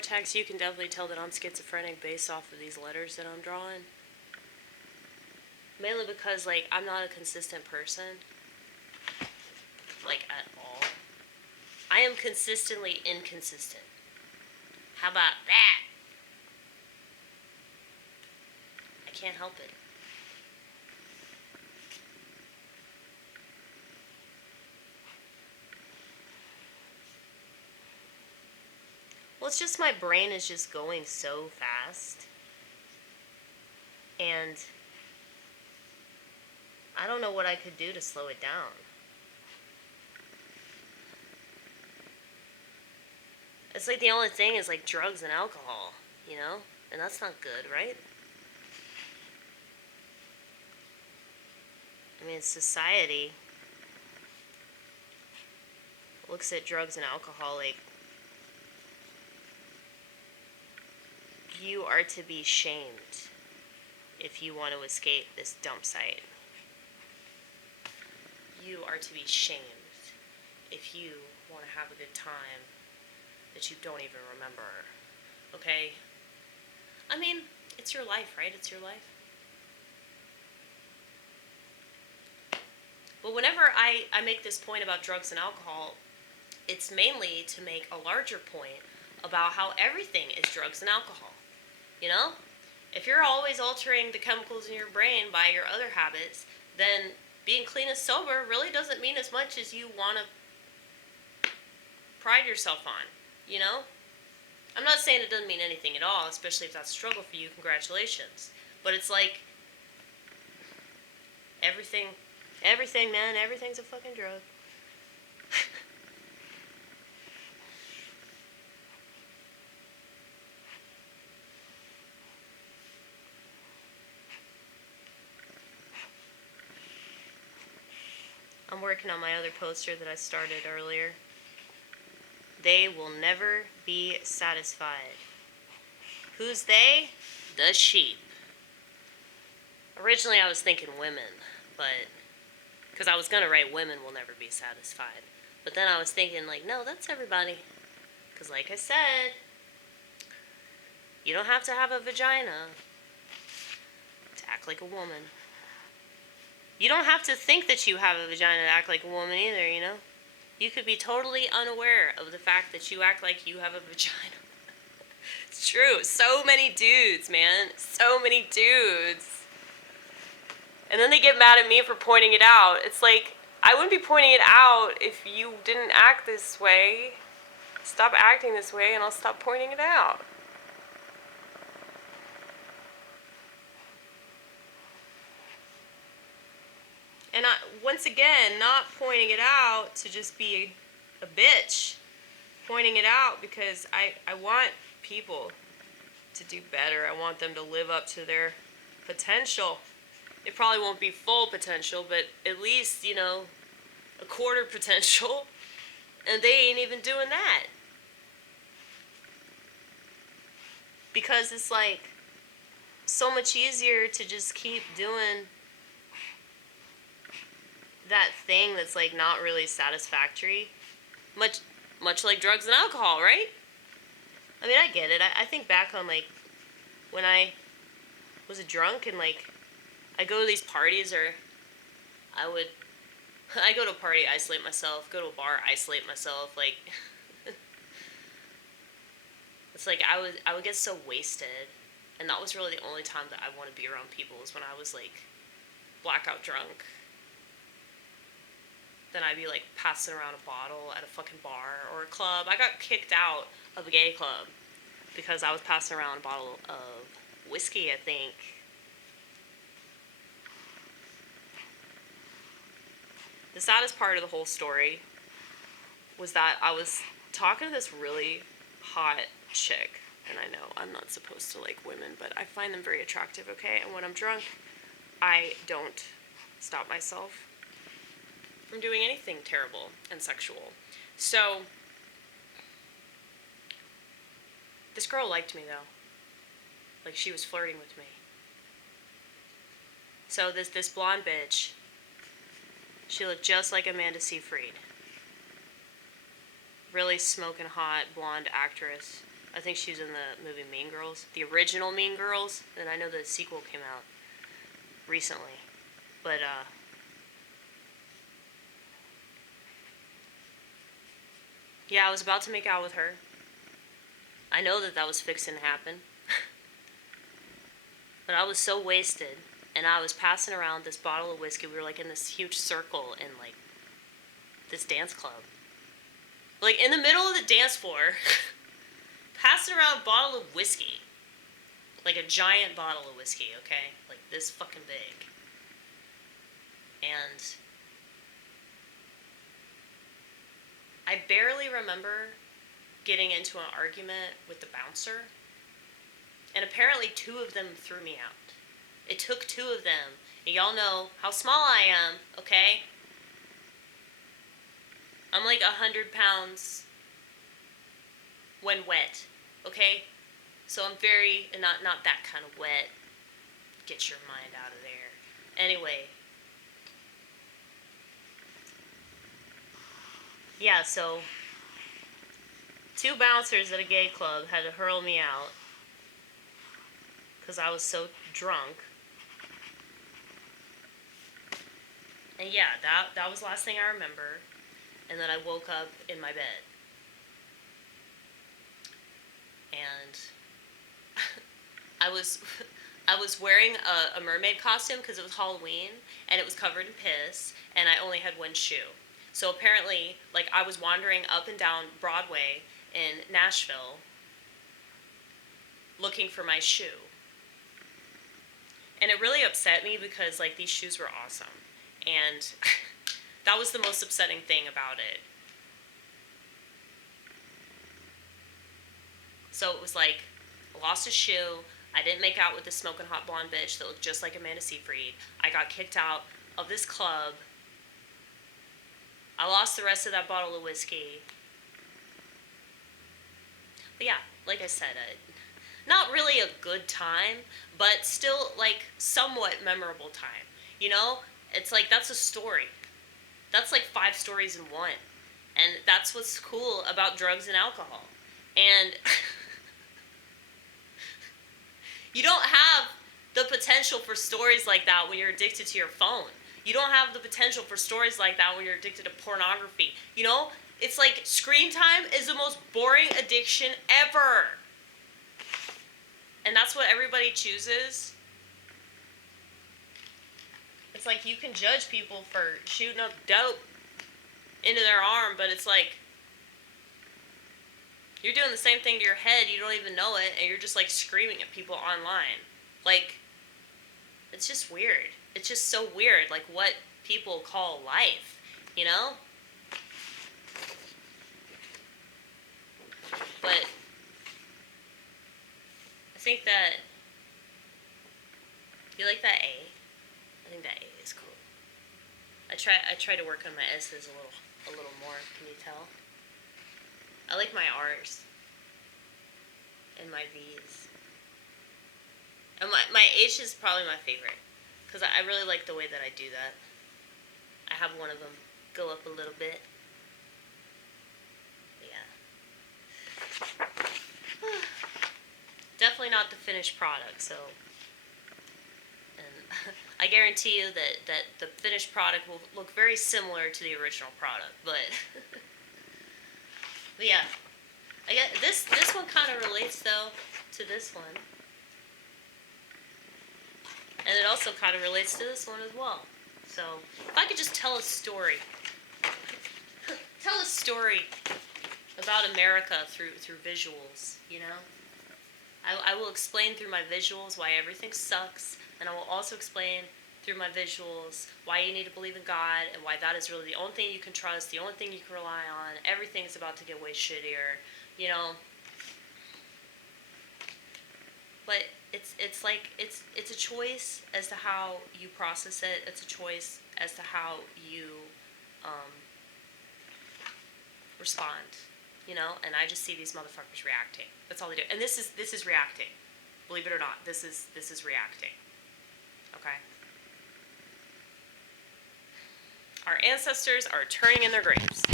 Vortex, you can definitely tell that I'm schizophrenic based off of these letters that I'm drawing. Mainly because, like, I'm not a consistent person. Like, at all. I am consistently inconsistent. How about that? I can't help it. Well, it's just my brain is just going so fast. And I don't know what I could do to slow it down. It's like the only thing is like drugs and alcohol, you know? And that's not good, right? I mean, society looks at drugs and alcohol like you are to be shamed if you want to escape this dump site. You are to be shamed if you want to have a good time that you don't even remember. Okay? I mean, it's your life, right? It's your life. But whenever I make this point about drugs and alcohol, it's mainly to make a larger point about how everything is drugs and alcohol. You know? If you're always altering the chemicals in your brain by your other habits, then being clean and sober really doesn't mean as much as you want to pride yourself on, you know? I'm not saying it doesn't mean anything at all, especially if that's a struggle for you, congratulations. But it's like, everything, man, everything's a fucking drug. I'm working on my other poster that I started earlier. They will never be satisfied. Who's they? The sheep. Originally I was thinking women, but because I was going to write women will never be satisfied. But then I was thinking, like, no, that's everybody. Because like I said, you don't have to have a vagina to act like a woman. You don't have to think that you have a vagina to act like a woman either, you know? You could be totally unaware of the fact that you act like you have a vagina. It's true. So many dudes, man. So many dudes. And then they get mad at me for pointing it out. It's like, I wouldn't be pointing it out if you didn't act this way. Stop acting this way and I'll stop pointing it out. And once again, not pointing it out to just be a bitch. Pointing it out because I want people to do better. I want them to live up to their potential. It probably won't be full potential, but at least, you know, a quarter potential. And they ain't even doing that. Because it's like so much easier to just keep doing that thing that's like not really satisfactory. Much like drugs and alcohol, right? I mean, I get it. I think back on like when I was a drunk and like I go to these parties, or I go to a party, isolate myself, go to a bar, isolate myself, like it's like I would get so wasted, and that was really the only time that I want to be around people, was when I was like blackout drunk. Then I'd be like passing around a bottle at a fucking bar or a club. I got kicked out of a gay club because I was passing around a bottle of whiskey, I think. The saddest part of the whole story was that I was talking to this really hot chick, and I know I'm not supposed to like women, but I find them very attractive, okay? And when I'm drunk, I don't stop myself from doing anything terrible and sexual. So, this girl liked me, though. Like, she was flirting with me. So this blonde bitch, she looked just like Amanda Seyfried. Really smoking hot blonde actress. I think she's in the movie Mean Girls, the original Mean Girls, and I know the sequel came out recently. But, yeah, I was about to make out with her. I know that was fixing to happen. But I was so wasted, and I was passing around this bottle of whiskey. We were, like, in this huge circle in, like, this dance club. Like, in the middle of the dance floor, passing around a bottle of whiskey. Like a giant bottle of whiskey, okay? Like, this fucking big. And I barely remember getting into an argument with the bouncer. And apparently 2 of them threw me out. It took 2 of them. And y'all know how small I am, okay? I'm like 100 pounds when wet, okay? So I'm very, not that kind of wet. Get your mind out of there. Anyway. Yeah, so 2 bouncers at a gay club had to hurl me out because I was so drunk. And yeah, that was the last thing I remember. And then I woke up in my bed. And I was wearing a mermaid costume because it was Halloween, and it was covered in piss, and I only had 1 shoe. So apparently, like, I was wandering up and down Broadway in Nashville looking for my shoe. And it really upset me because, like, these shoes were awesome. And that was the most upsetting thing about it. So it was like, I lost a shoe. I didn't make out with this smoking hot blonde bitch that looked just like Amanda Seyfried. I got kicked out of this club. I lost the rest of that bottle of whiskey. But yeah, like I said, not really a good time, but still, like, somewhat memorable time. You know? It's like, that's a story. That's like 5 stories in one. And that's what's cool about drugs and alcohol. And you don't have the potential for stories like that when you're addicted to your phone. You don't have the potential for stories like that when you're addicted to pornography. You know? It's like, screen time is the most boring addiction ever. And that's what everybody chooses. It's like, you can judge people for shooting up dope into their arm, but it's like, you're doing the same thing to your head, you don't even know it, and you're just, like, screaming at people online. Like, it's just weird. It's just so weird, like, what people call life, you know? But I think that, you like that A? I think that A is cool. I try to work on my S's a little more, can you tell? I like my R's and my V's. And my H is probably my favorite, because I really like the way that I do that. I have one of them go up a little bit. Yeah. Definitely not the finished product, so. And I guarantee you that the finished product will look very similar to the original product, but yeah. I guess this one kind of relates, though, to this one. And it also kind of relates to this one as well. So, if I could just tell a story. Tell a story about America through visuals, you know? I will explain through my visuals why everything sucks, and I will also explain through my visuals why you need to believe in God, and why that is really the only thing you can trust, the only thing you can rely on. Everything's about to get way shittier, you know? But it's like, it's a choice as to how you process it. It's a choice as to how you respond, you know? And I just see these motherfuckers reacting. That's all they do. And this is reacting. Believe it or not, this is reacting. Okay? Our ancestors are turning in their graves.